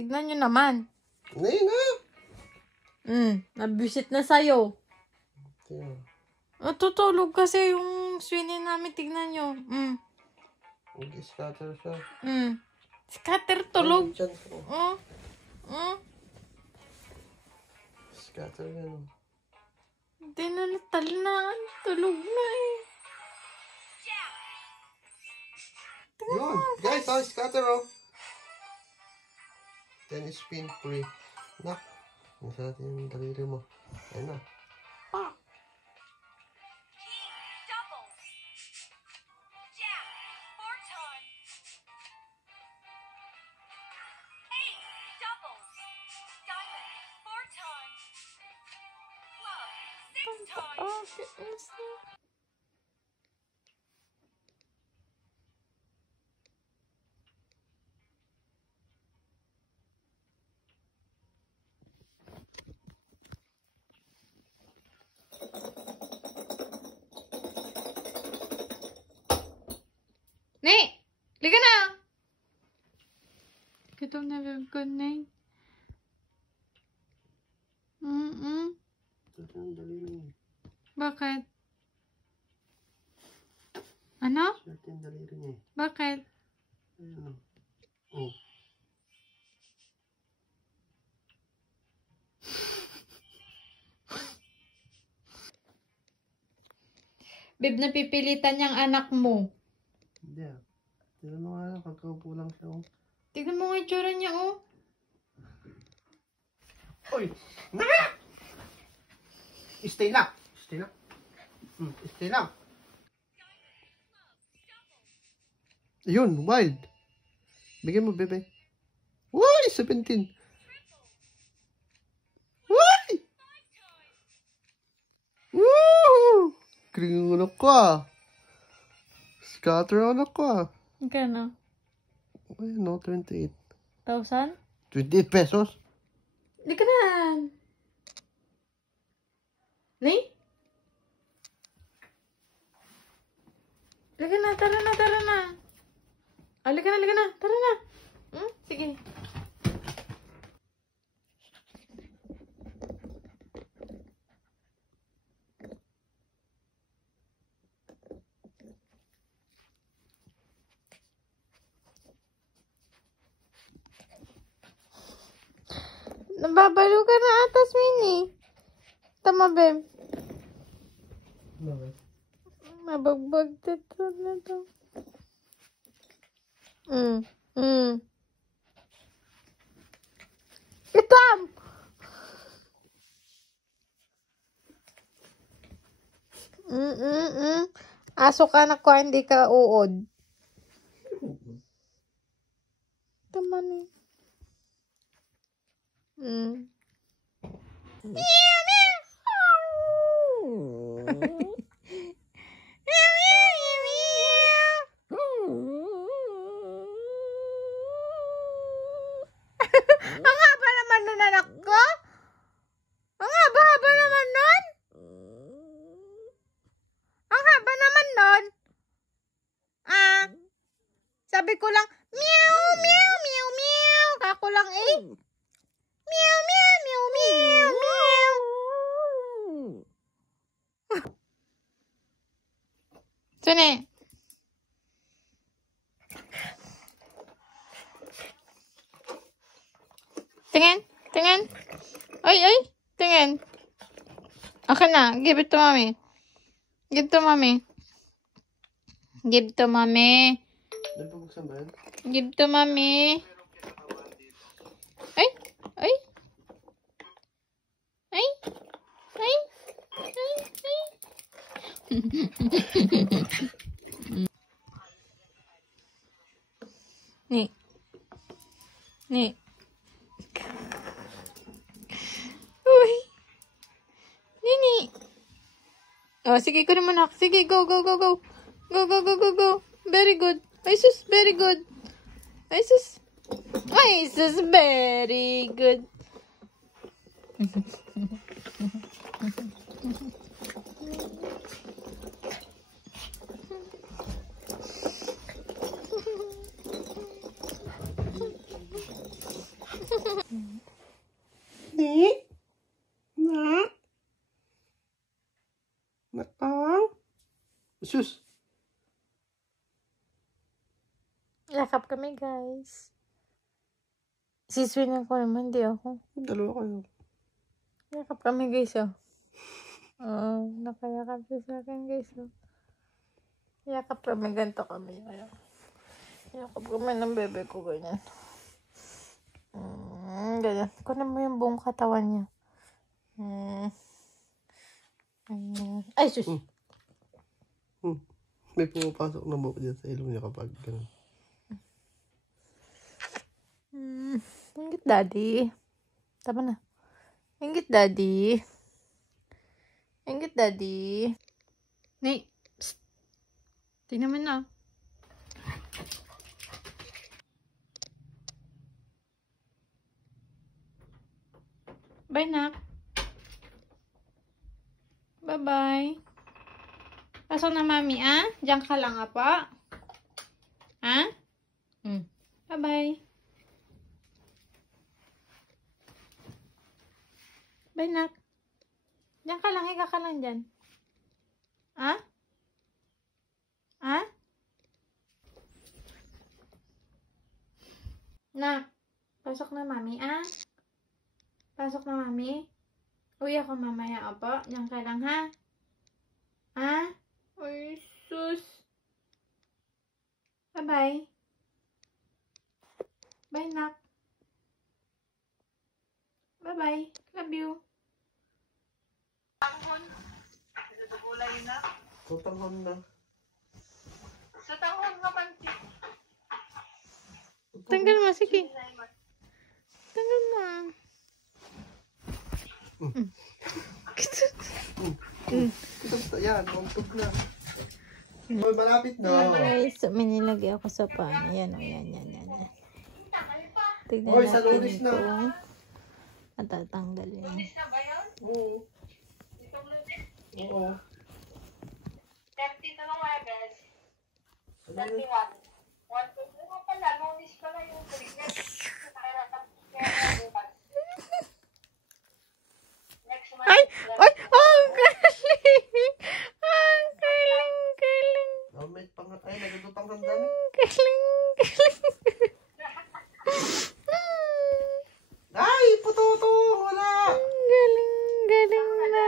Tignan nyo naman. Ngayon na. Nabisit na sa'yo. Yeah. Tutulog kasi yung swingin namin. Tignan nyo. Mag-scatter siya. Scatter tulog. Scatter yan. Hindi na natalinaan. Tulog na eh. Yun. Guys, scatter oh. Then spin free. Na. Nasa natin yung daliri mo. Ayun na. Nih, liga na. Kita na liga na. Bakit? Ano? Swerte yung daliri niya. Bakit? Ayun. Oh. Babe, napipilitan niyang anak mo. Hindi ah. Tignan mo nga lang, pagkaupo lang siya oh. Tignan mo nga yung tsura niya oh. Uy! Naka! Stay na! Stay na! Stay na! Yun, wild! Bigyan mo, bebe. Uy! 17! Uy! Woo! Kring anak ko ah. Scatter anak ko ah. Magkano? Ay, no, 28. 1,000? 28 pesos? Hindi ka na. Nay? Liga na, tara na, tara na. Liga na, tara na. Sige. Nababalo ka na atas, Minnie. Tama, babe. Bakit? Mabagbag dito na to. Itam! Aso ka na ko, hindi ka uod. Tama na. Meow, meow. Ang haba naman nun, anak ko. Ang haba-haba naman nun. Ang haba naman nun. Sabi ko lang, meow, meow, meow, meow. Ako lang eh. Meow, meow, meow, meow, meow. Sini. Tingin, tingin. Ay, tingin. Okay na, give it to mommy. Give to mommy. Give to mommy. Give to mommy. Ay. Nih. Uy. Nini. Oh, sige, kunin mo na. Sige, go. Go. Very good. Ay, sus, very good. Ay, sus, very good. Sus. Yakap kami, guys. Siswinan ko naman, di ako. Dalawa kayo. Yakap kami, guys, oh. Oo, nakayakap siya sa akin, guys, oh. Yakap kami, ganito kami. Yakap kami ng bebe ko, ganyan. Ganyan. Kunin mo yung buong katawan niya. Ay, sus! May pumapasok na buhok dyan sa ilong niya kapag ganun. Ingit, daddy. Tama na. Ingit, daddy. Ingit, daddy. Nay, psst. Tingnan mo na. Bye, nak. Bye-bye. Pasok na, mami, ah? Diyan ka lang, apa? Ah? Bye-bye. Bye, nak. Diyan ka lang, higa ka lang dyan. Ah? Ah? Nak, pasok na, mami, ah? Pasok na, mami. Uwi ako mamaya, opo. Diyan ka lang, ha? Ah? Ay, sus. Bye-bye. Bye, nak. Bye-bye. Love you. Tutanghon na. Sa tanghon nga man. Tanggal mo, sige. Tanggal mo. Yan, mauntog na. Boy, malapit na. Guys, so, may nilagay ako sa pan. Ayan, o, yan. Tignan Hoy, sa natin lunis na. kung matatanggalin. Lunis na ba yun? Oo. Itong lunis? Oo. 30 to ng Webes. 31. 1, 2, 3 nga pala. Lunis pala yung previous. Next month. Ay! Ay! Oh, ang galing! Ang galing! Oh, may ay, nagdudutang ng dami. Galing! Ay, puto! Wala! Galing na.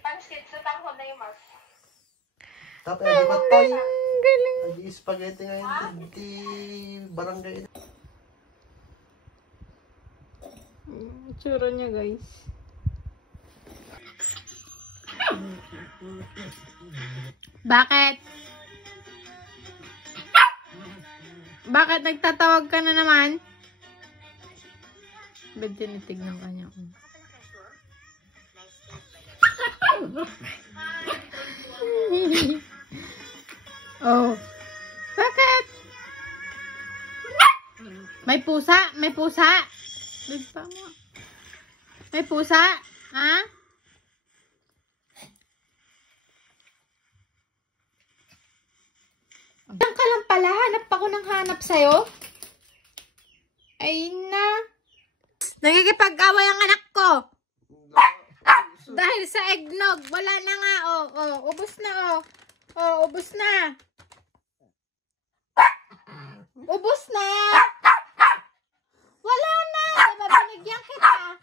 Pansit sa tanghon na yung mas. Tapos, di ba tayo? Galing. Nag-i-spaghetti ngayon, di barangay. Tsura niya, guys. Bakit? Bakit nagtatawag ka na naman? Ba't tinitignan ka niya? Oh. Bakit? May pusa? May pusa? Bigpa mo. May pusa? Ha? Diyan ka lang pala. Hanap ako ng hanap sa'yo. Ay na. Nagkikipag-away ang anak ko. Dahil sa eggnog. Wala na nga. Ubos na. Ubos na. Ubos na. Wala na. Diba binigyan kita?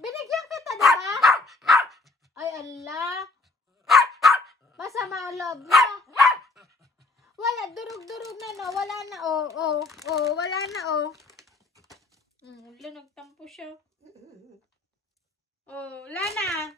Binigyan kita, diba? Ay, Allah. Masama ang loob mo. Wala, durug-durug na, no? Wala na, wala na, Wala, nagtampo siya. Wala na.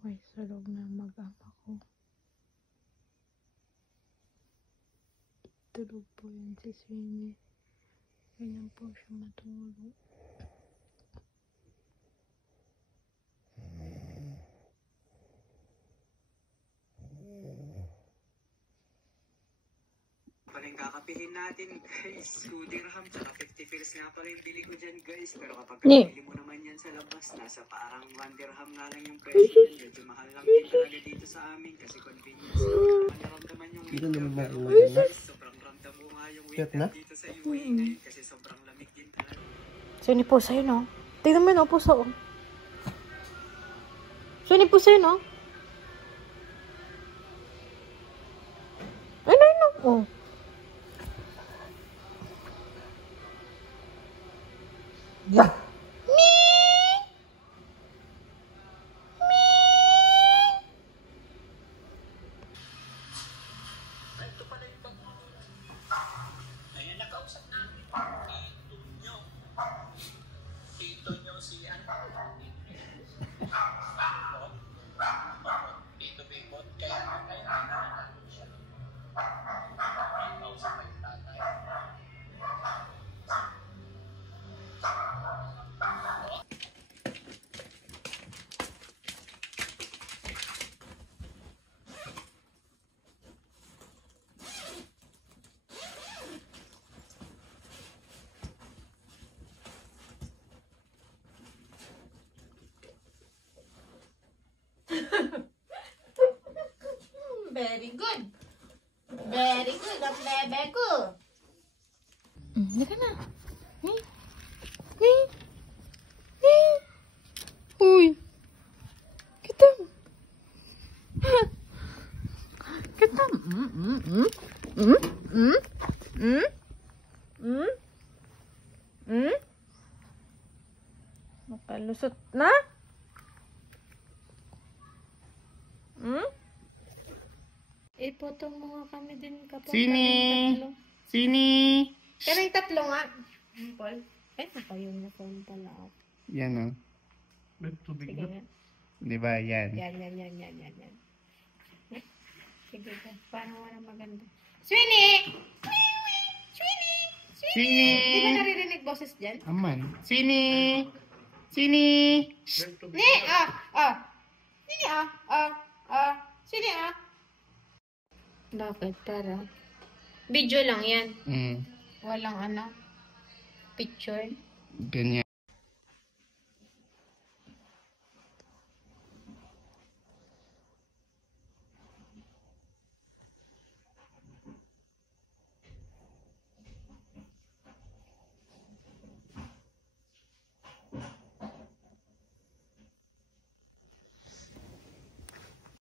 Ay, sulog na mag-ama ko. Tulog po yun si Sweeney. Ganyan po siya matulog. Pala yung kakapihin natin, guys. 2 dirham, tsaka 50 fils nga pala yung bili ko dyan, guys. Pero kapag Ni. bili mo naman yan sa labas, nasa parang 1 dirham nga lang yung presyo yan. Medyo mahal lang din talaga dito sa amin kasi convenience. Naramdaman yung Dito winter, naman pero na. sobrang ramdam mo nga yung Cute winter na? dito sa UAE ngayon kasi sobrang lamig din talaga. Suni po sa'yo, no? Tingnan mo yun, oh, puso, oh. Suni po sa'yo, no? Ano yun, oh? Yeah. Ayan, nakausap namin. Tito nyo si Tito Bimot. Kaya siya. Kausap kayo tatay. Very good. Very good, ang bebe ko. Hindi ka na. Ni. Ni. Ni. Uy. Kita. Kita. Makalusot na? Ipotong mo nga kami din kapag Sini! tatlo. Sini! Pero yung tatlo nga. Paul. Eh, nakayong na phone pala ako. Yan o. Sige nga. Di ba? Yan. Yan. Sige ka. Paano wala maganda? Sweeney! Sweeney! Sini! Di ba naririnig boses dyan? Aman. Sini! Sini! Ni! Sini Sini Bakit? Para? Video lang yan. Mm. Walang picture. Ganyan.